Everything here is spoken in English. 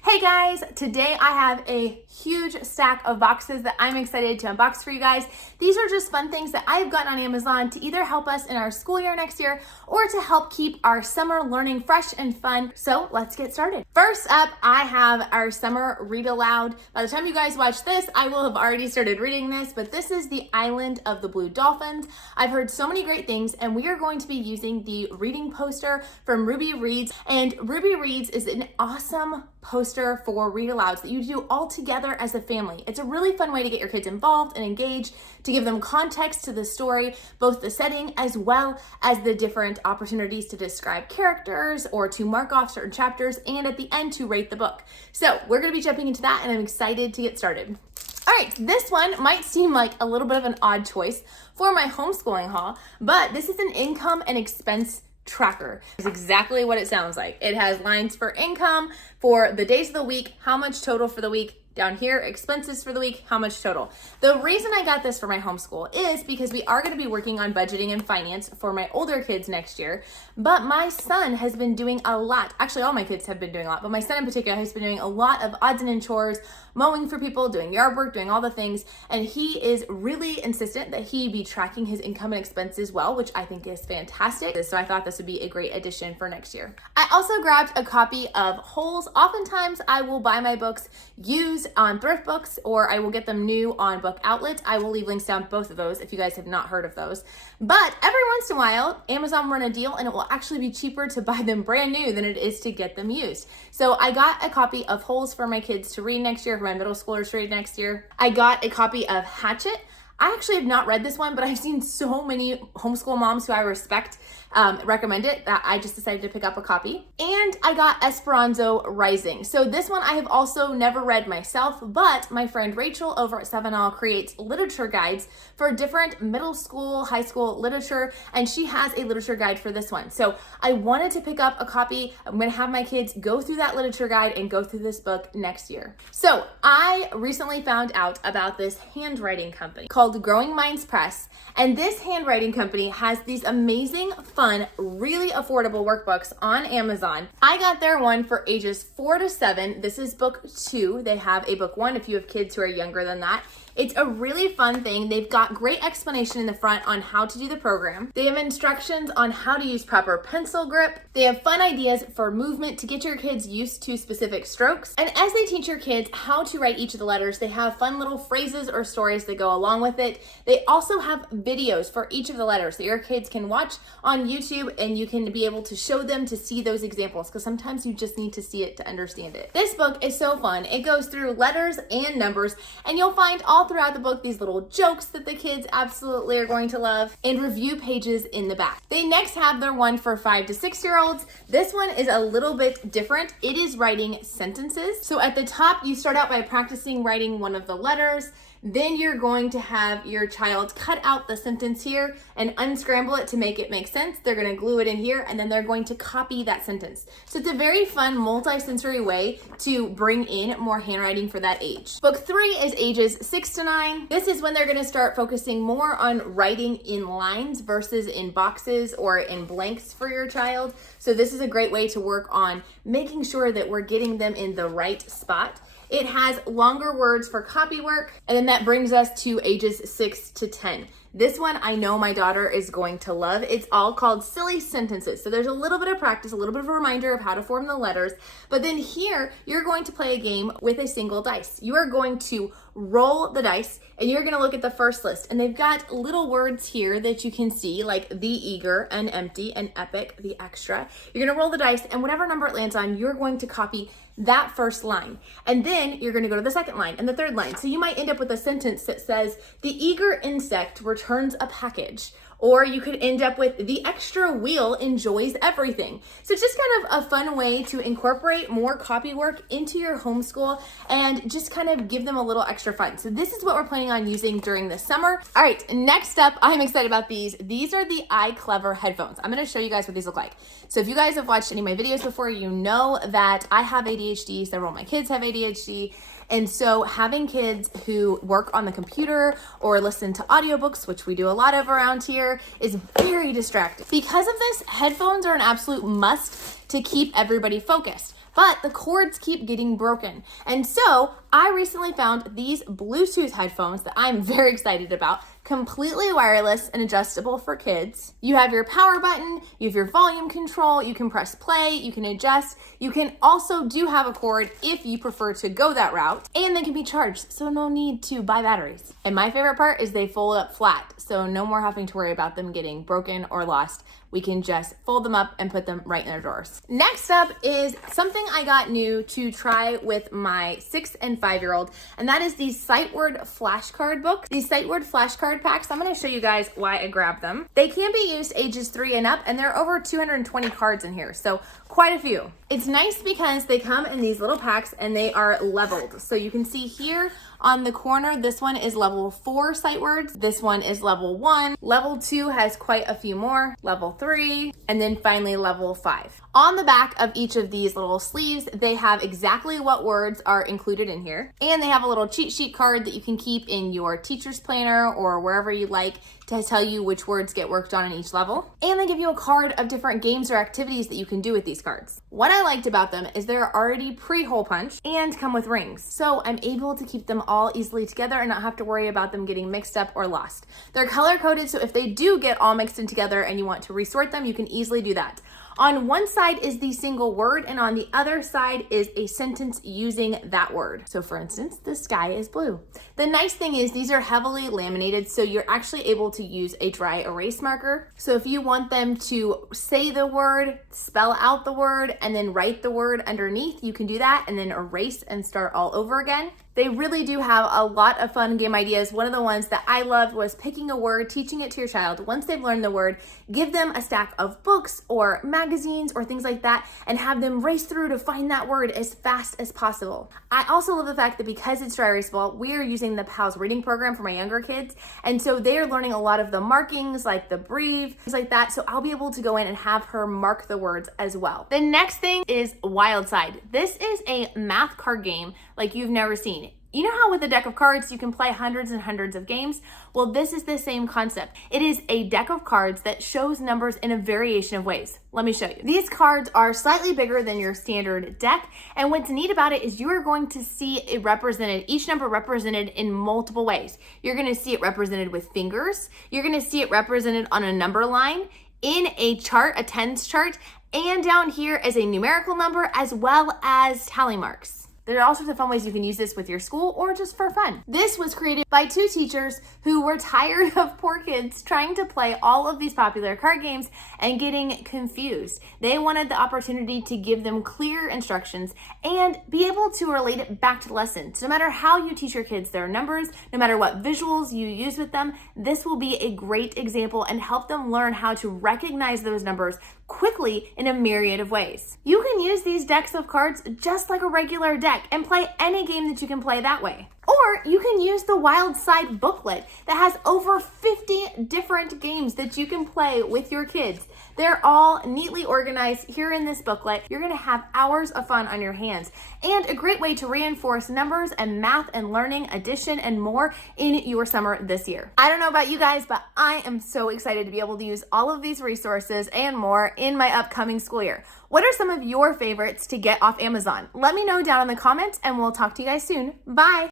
Hey guys, today I have a huge stack of boxes that I'm excited to unbox for you guys. These are just fun things that I've gotten on Amazon to either help us in our school year next year or to help keep our summer learning fresh and fun. So let's get started. First up, I have our summer read aloud. By the time you guys watch this, I will have already started reading this, but this is The Island of the Blue Dolphins. I've heard so many great things, and we are going to be using the reading poster from Ruby Reads. And Ruby Reads is an awesome poster for read alouds that you do all together as a family. It's a really fun way to get your kids involved and engaged, to give them context to the story, both the setting as well as the different opportunities to describe characters or to mark off certain chapters, and at the end to rate the book. So we're going to be jumping into that, and I'm excited to get started. All right, this one might seem like a little bit of an odd choice for my homeschooling haul, but this is an income and expense tracker. It's exactly what it sounds like. It has lines for income, for the days of the week, how much total for the week. Down here, expenses for the week, how much total. The reason I got this for my homeschool is because we are going to be working on budgeting and finance for my older kids next year, but my son has been doing a lot. Actually, all my kids have been doing a lot, but my son in particular has been doing a lot of odds and ends chores, mowing for people, doing yard work, doing all the things, and he is really insistent that he be tracking his income and expenses well, which I think is fantastic. So I thought this would be a great addition for next year. I also grabbed a copy of Holes. Oftentimes I will buy my books used on thrift books, or I will get them new on book outlets. I will leave links down both of those if you guys have not heard of those. But every once in a while, Amazon will run a deal and it will actually be cheaper to buy them brand new than it is to get them used. So I got a copy of Holes for my kids to read next year, for my middle schoolers to read next year. I got a copy of Hatchet. I actually have not read this one, but I've seen so many homeschool moms who I respect recommend it that I just decided to pick up a copy. And I got Esperanza Rising. So this one I have also never read myself, but my friend Rachel over at 7L creates literature guides for different middle school, high school literature, and she has a literature guide for this one. So I wanted to pick up a copy. I'm gonna have my kids go through that literature guide and go through this book next year. So I recently found out about this handwriting company called Growing Minds Press, and this handwriting company has these amazing, fun, really affordable workbooks on Amazon. I got their one for ages 4 to 7. This is book 2. They have a book 1 if you have kids who are younger than that. It's a really fun thing. They've got great explanation in the front on how to do the program. They have instructions on how to use proper pencil grip. They have fun ideas for movement to get your kids used to specific strokes. And as they teach your kids how to write each of the letters, they have fun little phrases or stories that go along with it. They also have videos for each of the letters that your kids can watch on YouTube, and you can be able to show them to see those examples, because sometimes you just need to see it to understand it. This book is so fun. It goes through letters and numbers, and you'll find all throughout the book these little jokes that the kids absolutely are going to love, and review pages in the back. They next have their one for 5 to 6 year olds. This one is a little bit different. It is writing sentences. So at the top, you start out by practicing writing one of the letters. Then you're going to have your child cut out the sentence here and unscramble it to make it make sense. They're going to glue it in here, and then they're going to copy that sentence. So it's a very fun multi-sensory way to bring in more handwriting for that age. Book 3 is ages 6 to 9. This is when they're going to start focusing more on writing in lines versus in boxes or in blanks for your child. So this is a great way to work on making sure that we're getting them in the right spot. It has longer words for copy work, and then that brings us to ages 6 to 10. This one I know my daughter is going to love. It's all called Silly Sentences. So there's a little bit of practice, a little bit of a reminder of how to form the letters. But then here, you're going to play a game with a single dice. You are going to roll the dice, and you're going to look at the first list. And they've got little words here that you can see, like the eager, an empty, an epic, the extra. You're going to roll the dice, and whatever number it lands on, you're going to copy that first line. And then you're going to go to the second line and the third line. So you might end up with a sentence that says, the eager insect returns a package. Or you could end up with the extra wheel enjoys everything. So it's just kind of a fun way to incorporate more copy work into your homeschool and just kind of give them a little extra fun. So this is what we're planning on using during the summer. All right, next up, I'm excited about these. These are the iClever headphones. I'm gonna show you guys what these look like. So if you guys have watched any of my videos before, you know that I have ADHD, several of my kids have ADHD. And so having kids who work on the computer or listen to audiobooks, which we do a lot of around here, is very distracting. Because of this, headphones are an absolute must to keep everybody focused. but the cords keep getting broken. And so I recently found these Bluetooth headphones that I'm very excited about. Completely wireless and adjustable for kids. You have your power button, you have your volume control, you can press play, you can adjust. You can also have a cord if you prefer to go that route, and they can be charged, so no need to buy batteries. And my favorite part is they fold up flat, so no more having to worry about them getting broken or lost. We can just fold them up and put them right in their drawers. Next up is something I got new to try with my 6 and 5-year-old, and that is these sight word flashcard books. These sight word flashcard packs, I'm gonna show you guys why I grabbed them. They can be used ages 3 and up, and there are over 220 cards in here, so quite a few. It's nice because they come in these little packs and they are leveled. So you can see here on the corner, this one is level 4 sight words. This one is level 1. Level 2 has quite a few more. Level 3, and then finally level 5. On the back of each of these little sleeves, they have exactly what words are included in here. And they have a little cheat sheet card that you can keep in your teacher's planner or wherever you like to tell you which words get worked on in each level. And they give you a card of different games or activities that you can do with these cards. What I liked about them is they're already pre-hole punched and come with rings. So I'm able to keep them all easily together and not have to worry about them getting mixed up or lost. They're color coded, so if they do get all mixed in together and you want to resort them, you can easily do that. On one side is the single word, and on the other side is a sentence using that word. So for instance, the sky is blue. The nice thing is these are heavily laminated, so you're actually able to use a dry erase marker. So if you want them to say the word, spell out the word, and then write the word underneath, you can do that and then erase and start all over again. They really do have a lot of fun game ideas. One of the ones that I loved was picking a word, teaching it to your child. Once they've learned the word, give them a stack of books or magazines or things like that and have them race through to find that word as fast as possible. I also love the fact that because it's dry erasable, we are using the PALS reading program for my younger kids. And so they are learning a lot of the markings like the breathe, things like that. So I'll be able to go in and have her mark the words as well. The next thing is Wild Side. This is a math card game like you've never seen. You know how with a deck of cards, you can play hundreds and hundreds of games? Well, this is the same concept. It is a deck of cards that shows numbers in a variation of ways. Let me show you. These cards are slightly bigger than your standard deck. And what's neat about it is you are going to see it represented, each number represented in multiple ways. You're gonna see it represented with fingers. You're gonna see it represented on a number line, in a chart, a tens chart, and down here as a numerical number, as well as tally marks. There are all sorts of fun ways you can use this with your school or just for fun. This was created by 2 teachers who were tired of poor kids trying to play all of these popular card games and getting confused. They wanted the opportunity to give them clear instructions and be able to relate it back to the lesson. So no matter how you teach your kids their numbers, no matter what visuals you use with them, this will be a great example and help them learn how to recognize those numbers quickly in a myriad of ways. You can use these decks of cards just like a regular deck and play any game that you can play that way. Or you can use the Wild Side booklet that has over 50 different games that you can play with your kids. They're all neatly organized here in this booklet. You're gonna have hours of fun on your hands and a great way to reinforce numbers and math and learning, addition, and more in your summer this year. I don't know about you guys, but I am so excited to be able to use all of these resources and more in my upcoming school year. What are some of your favorites to get off Amazon? Let me know down in the comments and we'll talk to you guys soon. Bye.